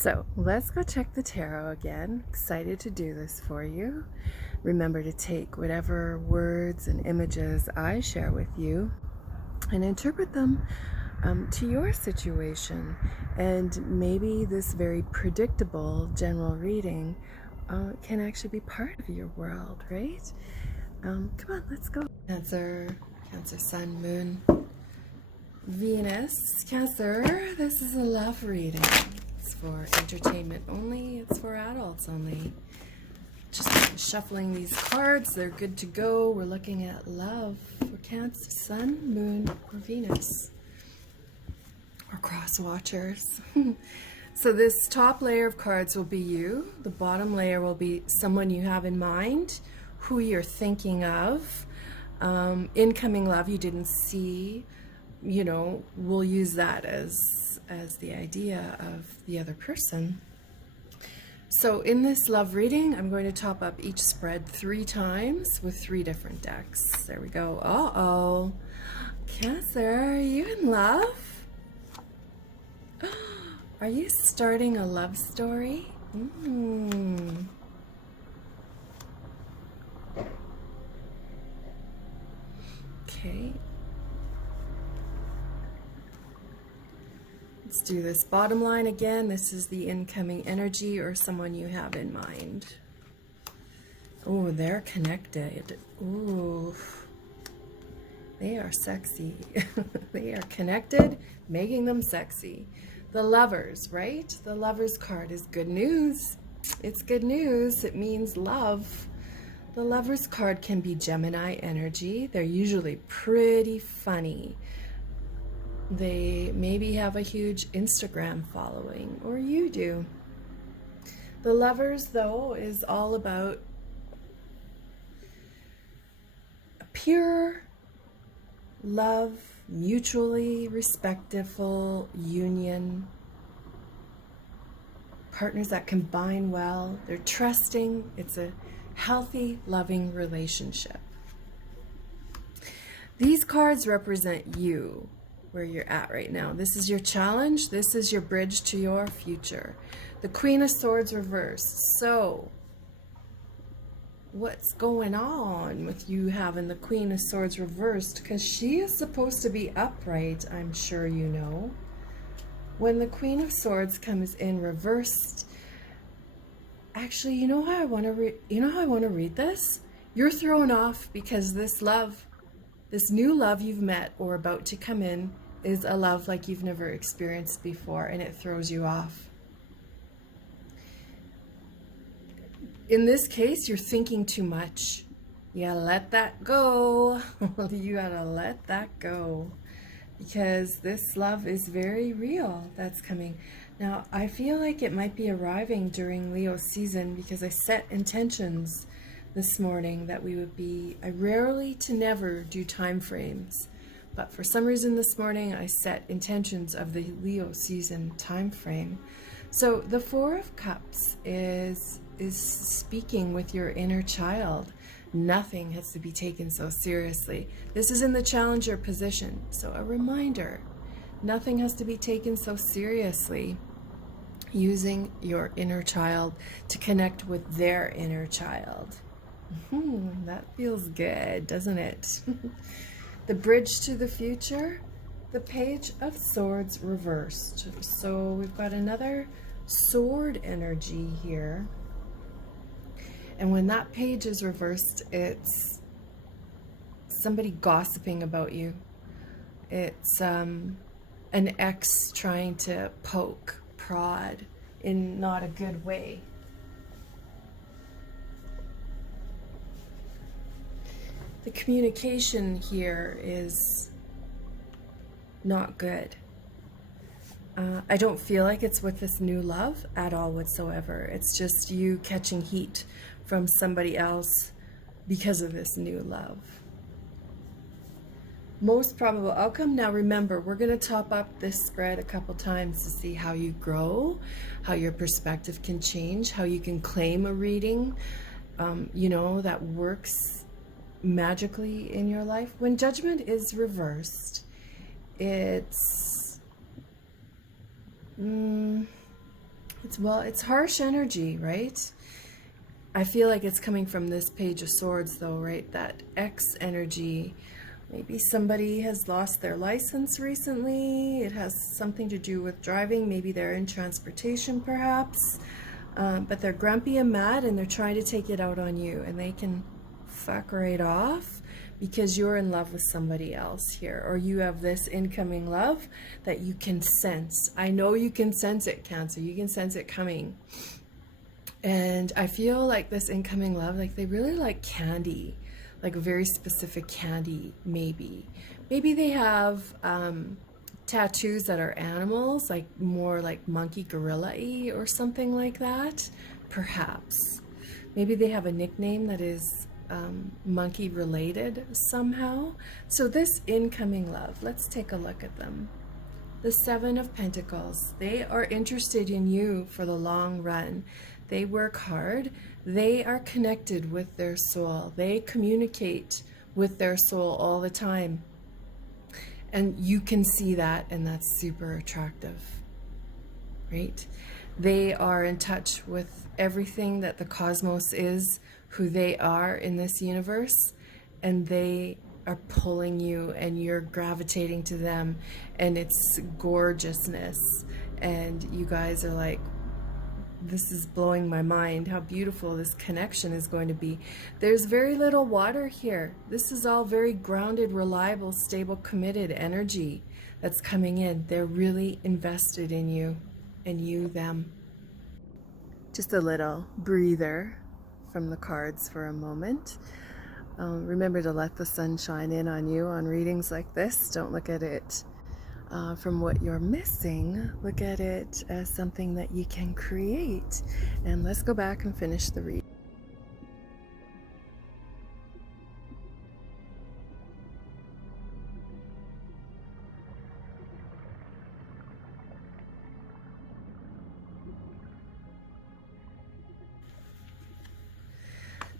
So let's go check the tarot again. Excited to do this for you. Remember to take whatever words and images I share with you and interpret them to your situation. And maybe this very predictable general reading can actually be part of your world, right? Come on, let's go. Cancer, Cancer, Sun, Moon, Venus. Cancer, this is a love reading. It's for entertainment only. It's for adults only. Just shuffling these cards. They're good to go. We're looking at love for Cancer, Sun, Moon, or Venus. Or cross watchers. So this top layer of cards will be you. The bottom layer will be someone you have in mind, who you're thinking of. Incoming love you didn't see. You know, we'll use that as the idea of the other person. So in this love reading, I'm going to top up each spread 3 times with 3 different decks. There we go. Uh-oh. Cancer, are you in love? Are you starting a love story? Okay. Let's do this bottom line again. This is the incoming energy or someone you have in mind. Oh, they're connected. Ooh. They are sexy. They are connected, making them sexy. The Lovers, right? The Lovers card is good news. It's good news. It means love. The Lovers card can be Gemini energy. They're usually pretty funny. They maybe have a huge Instagram following, or you do. The Lovers, though, is all about a pure love, mutually respectful union, partners that combine well, they're trusting, it's a healthy, loving relationship. These cards represent you, where you're at right now. This is your challenge, this is your bridge to your future. The Queen of Swords reversed. So what's going on with you having the Queen of Swords reversed? Because she is supposed to be upright, I'm sure you know. When the Queen of Swords comes in reversed, actually, you know how I want to read this? You're thrown off because this love, this new love you've met or about to come in, is a love like you've never experienced before, and it throws you off. In this case, you're thinking too much. You gotta let that go. You gotta let that go. Because this love is very real that's coming. Now, I feel like it might be arriving during Leo season because I set intentions this morning that we would be, I rarely to never do time frames. But for some reason this morning, I set intentions of the Leo season time frame. So the Four of Cups is speaking with your inner child. Nothing has to be taken so seriously. This is in the challenger position. So a reminder, nothing has to be taken so seriously. Using your inner child to connect with their inner child. That feels good, doesn't it? The bridge to the future, the Page of Swords reversed. So we've got another sword energy here. And when that page is reversed, it's somebody gossiping about you. It's an ex trying to poke, prod in not a good way. The communication here is not good. I don't feel like it's with this new love at all whatsoever. It's just you catching heat from somebody else because of this new love. Most probable outcome. Now remember, we're going to top up this spread a couple times to see how you grow, how your perspective can change, how you can claim a reading, that works magically in your life. When judgment is reversed, it's It's harsh energy, right? I feel like it's coming from this Page of Swords though, right? That X energy. Maybe somebody has lost their license recently. It has something to do with driving. Maybe they're in transportation perhaps. But they're grumpy and mad and they're trying to take it out on you, and they can fuck right off because you're in love with somebody else here, or you have this incoming love that you can sense. I know you can sense it, Cancer. You can sense it coming. And I feel like this incoming love, like they really like candy, like a very specific candy, maybe. Maybe they have tattoos that are animals, like more like monkey gorilla-y or something like that, perhaps. Maybe they have a nickname that is monkey related somehow. So this incoming love, let's take a look at them. The Seven of Pentacles, they are interested in you for the long run. They work hard. They are connected with their soul. They communicate with their soul all the time. And you can see that, and that's super attractive, right? They are in touch with everything that the cosmos is, who they are in this universe, and they are pulling you and you're gravitating to them, and it's gorgeousness. And you guys are like, this is blowing my mind, how beautiful this connection is going to be. There's very little water here. This is all very grounded, reliable, stable, committed energy that's coming in. They're really invested in you and you them. Just a little breather from the cards for a moment. Remember to let the sun shine in on you on readings like this. Don't look at it from what you're missing. Look at it as something that you can create. And let's go back and finish the read.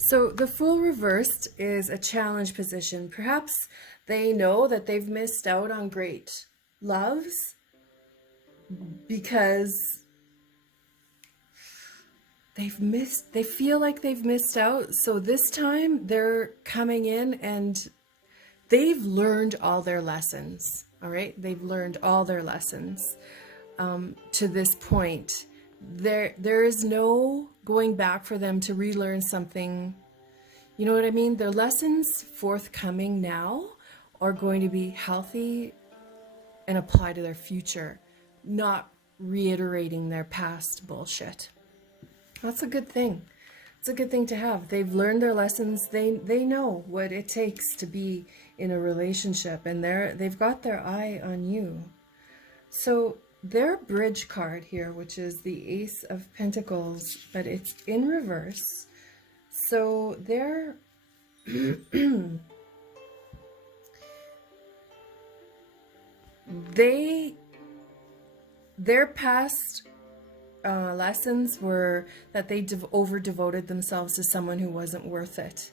So the Fool reversed is a challenge position. Perhaps they know that they've missed out on great loves because they feel like they've missed out. So this time they're coming in and they've learned all their lessons. All right, they've learned all their lessons to this point. There is no going back for them to relearn something. You know what I mean? Their lessons forthcoming now are going to be healthy and apply to their future, not reiterating their past bullshit. That's a good thing. It's a good thing to have. They've learned their lessons. They know what it takes to be in a relationship, and they've got their eye on you. So their bridge card here, which is the Ace of Pentacles, but it's in reverse. So they're their past lessons were that they over devoted themselves to someone who wasn't worth it.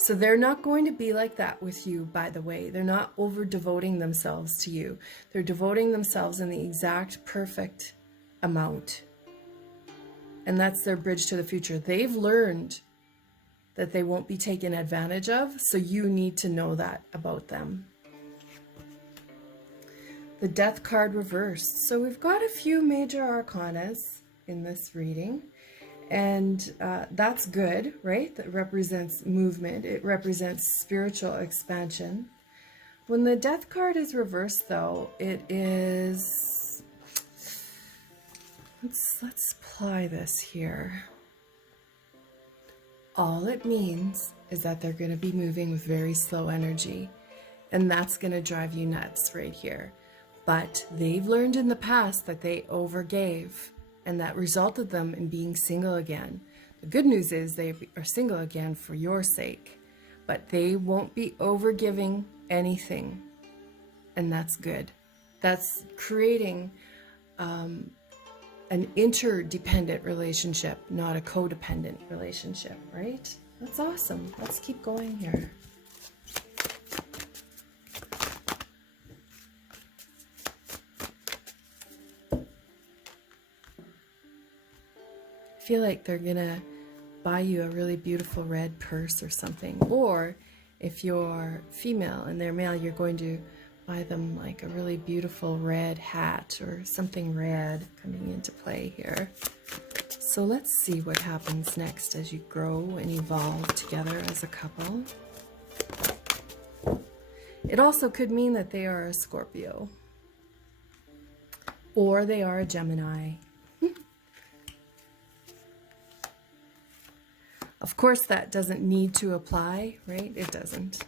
So they're not going to be like that with you, by the way. They're not over devoting themselves to you. They're devoting themselves in the exact perfect amount. And that's their bridge to the future. They've learned that they won't be taken advantage of, so you need to know that about them. The Death card reversed. So we've got a few major arcanas in this reading. And that's good, right? That represents movement. It represents spiritual expansion. When the Death card is reversed, though, it is... Let's apply this here. All it means is that they're going to be moving with very slow energy. And that's going to drive you nuts right here. But they've learned in the past that they overgave, and that resulted them in being single again. The good news is they are single again for your sake, but they won't be overgiving anything, and that's good. That's creating an interdependent relationship, not a codependent relationship, right? That's awesome. Let's keep going here. feel like they're gonna buy you a really beautiful red purse or something. Or if you're female and they're male, you're going to buy them like a really beautiful red hat or something red coming into play here. So let's see what happens next as you grow and evolve together as a couple. It also could mean that they are a Scorpio or they are a Gemini. Of course, that doesn't need to apply, right? It doesn't.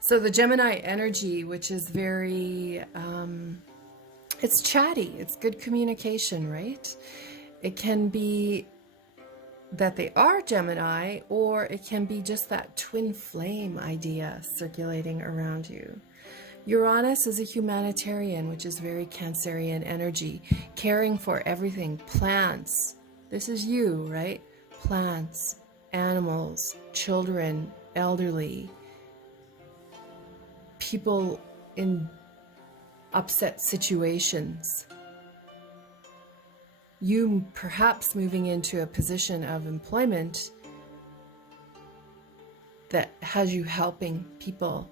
So the Gemini energy, which is very, it's chatty, it's good communication, right? It can be that they are Gemini, or it can be just that twin flame idea circulating around you. Uranus is a humanitarian, which is very Cancerian energy, caring for everything, plants. This is you, right? Plants, animals, children, elderly, people in upset situations. You perhaps moving into a position of employment that has you helping people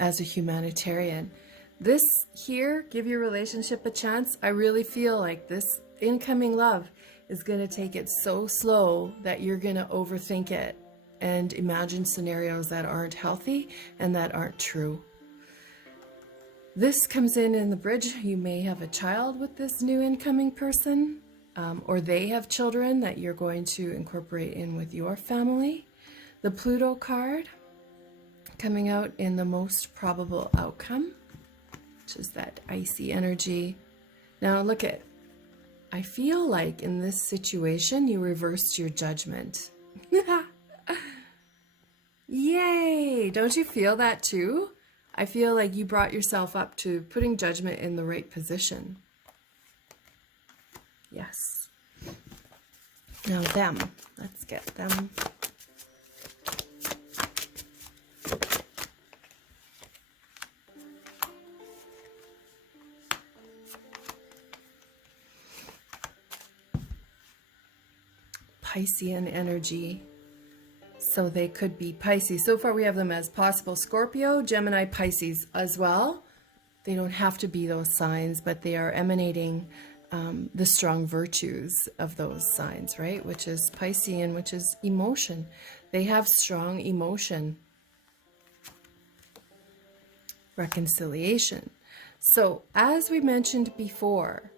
as a humanitarian. This here, give your relationship a chance. I really feel like this incoming love is going to take it so slow that you're going to overthink it and imagine scenarios that aren't healthy and that aren't true. This comes in the bridge. You may have a child with this new incoming person, or they have children that you're going to incorporate in with your family. The Pluto card coming out in the most probable outcome, which is that icy energy. Now look at, I feel like in this situation you reversed your judgment. Yay! Don't you feel that too? I feel like you brought yourself up to putting judgment in the right position. Yes. Now them. Let's get them. Piscean energy. So they could be Pisces. So far we have them as possible Scorpio, Gemini, Pisces as well. They don't have to be those signs, but they are emanating the strong virtues of those signs, right? Which is Piscean, which is emotion. They have strong emotion. Reconciliation. So as we mentioned before,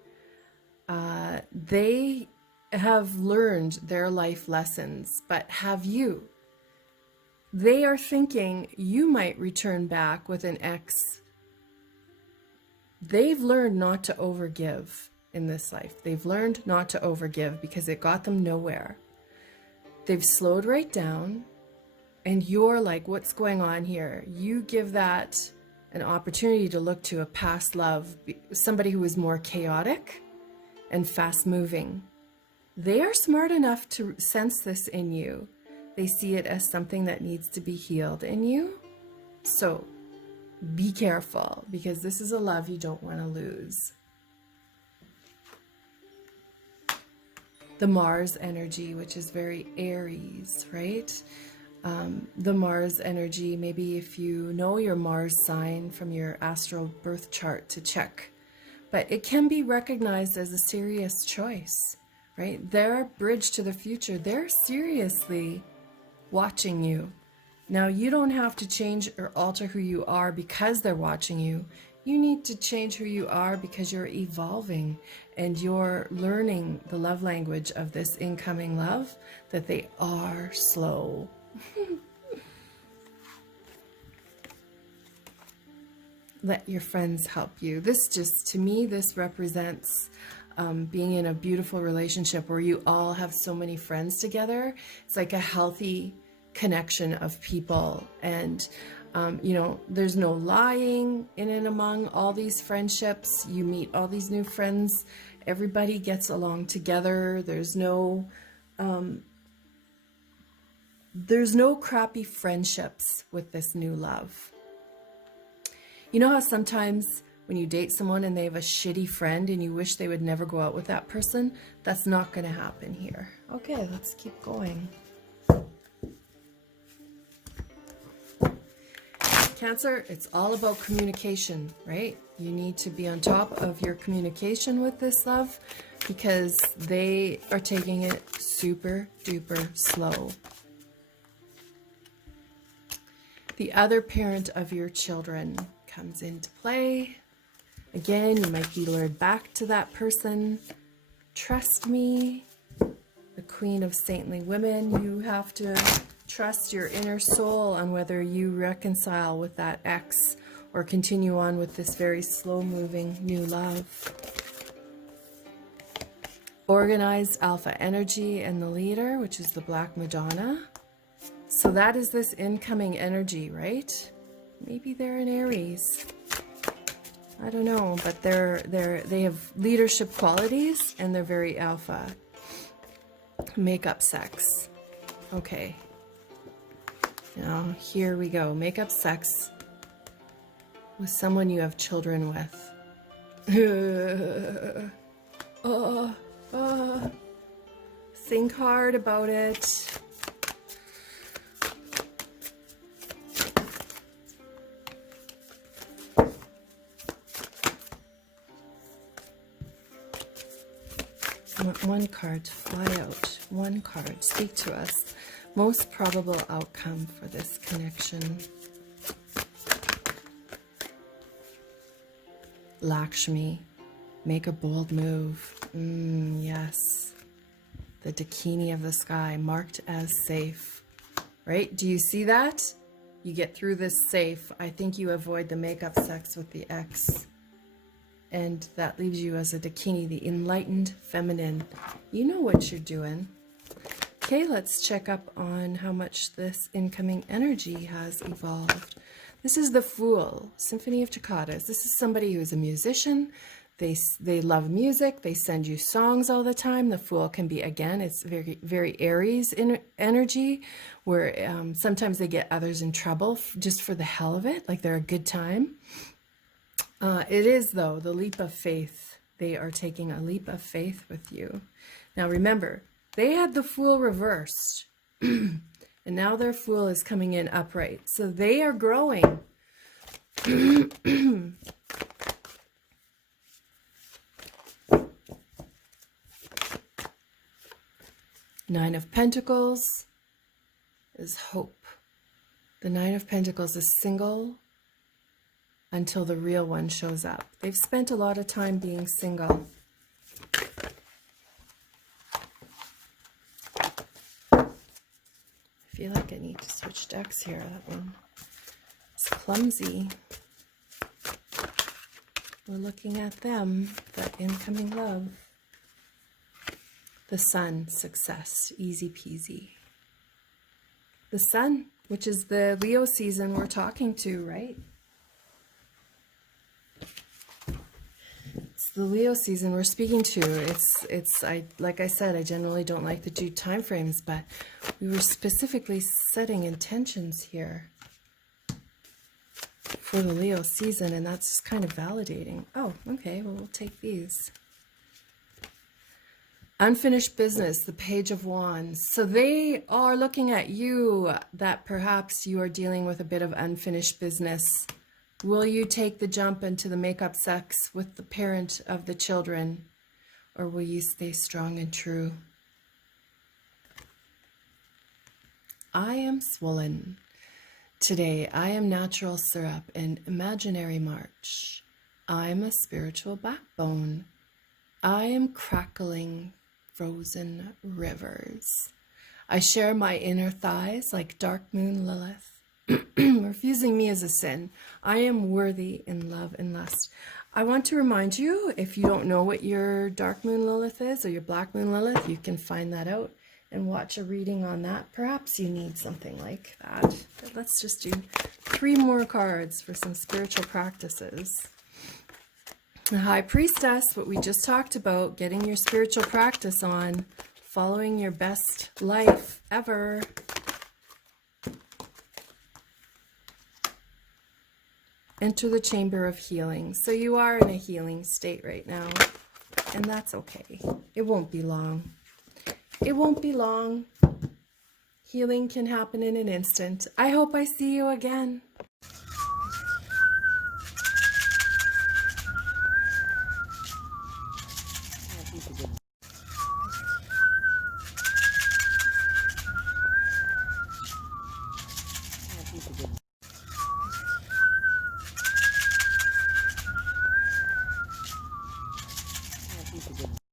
they have learned their life lessons, but have you? They are thinking you might return back with an ex. They've learned not to overgive in this life. They've learned not to overgive because it got them nowhere. They've slowed right down, and you're like, what's going on here? You give that an opportunity to look to a past love, somebody who is more chaotic and fast moving. They are smart enough to sense this in you. They see it as something that needs to be healed in you. So be careful, because this is a love you don't want to lose. The Mars energy, which is very Aries, right? The Mars energy, maybe if you know your Mars sign from your astral birth chart to check, but it can be recognized as a serious choice, right? Their bridge to the future, they're seriously watching you. Now, you don't have to change or alter who you are because they're watching you. You need to change who you are because you're evolving and you're learning the love language of this incoming love, that they are slow. Let your friends help you. This just, to me, this represents being in a beautiful relationship where you all have so many friends together. It's like a healthy connection of people, and you know, there's no lying in and among all these friendships. You meet all these new friends, everybody gets along together. There's no crappy friendships with this new love. You know how sometimes when you date someone and they have a shitty friend and you wish they would never go out with that person? That's not going to happen here. Okay, let's keep going. Cancer, it's all about communication, right? You need to be on top of your communication with this love because they are taking it super duper slow. The other parent of your children comes into play. Again, you might be lured back to that person. Trust me, the Queen of Saintly Women, you have to trust your inner soul on whether you reconcile with that ex or continue on with this very slow-moving new love. Organized alpha energy and the leader, which is the Black Madonna. So that is this incoming energy, right? Maybe they're in Aries. I don't know, but they have leadership qualities and they're very alpha. Make-up sex. Okay. Now, here we go. Make-up sex with someone you have children with. Think hard about it. I want one card to fly out. One card. Speak to us. Most probable outcome for this connection. Lakshmi. Make a bold move. Yes. The Dakini of the sky. Marked as safe. Right? Do you see that? You get through this safe. I think you avoid the make-up sex with the ex. And that leaves you as a Dakini, the enlightened feminine. You know what you're doing. Okay, let's check up on how much this incoming energy has evolved. This is the Fool, Symphony of Cicadas. This is somebody who is a musician. They love music. They send you songs all the time. The Fool can be, again, it's very, very Aries energy, where sometimes they get others in trouble just for the hell of it, like they're a good time. It is, though, the leap of faith. They are taking a leap of faith with you. Now, remember, they had the Fool reversed, and now their Fool is coming in upright. So they are growing. Nine of Pentacles is hope. The Nine of Pentacles is single until the real one shows up. They've spent a lot of time being single. I feel like I need to switch decks here. That one is clumsy. We're looking at them, that incoming love. The Sun, success, easy peasy. The Sun, which is the Leo season we're talking to, right? It's the Leo season we're speaking to. Like I said, I generally don't like the 2 time frames, but we were specifically setting intentions here for the Leo season, and that's just kind of validating. Oh, okay, well, we'll take these. Unfinished business, the Page of Wands. So they are looking at you, that perhaps you are dealing with a bit of unfinished business. Will you take the jump into the make-up sex with the parent of the children, or will you stay strong and true? I am swollen. Today, I am natural syrup and imaginary march. I'm a spiritual backbone. I am crackling frozen rivers. I share my inner thighs like dark moon Lilith. Refusing me is a sin. I am worthy in love and lust. I want to remind you, if you don't know what your dark moon Lilith is or your black moon Lilith, you can find that out and watch a reading on that. Perhaps you need something like that. But let's just do 3 more cards for some spiritual practices. The High Priestess, what we just talked about, getting your spiritual practice on, following your best life ever. enter the chamber of healing. So you are in a healing state right now, and that's okay. It won't be long. It won't be long. Healing can happen in an instant. I hope I see you again.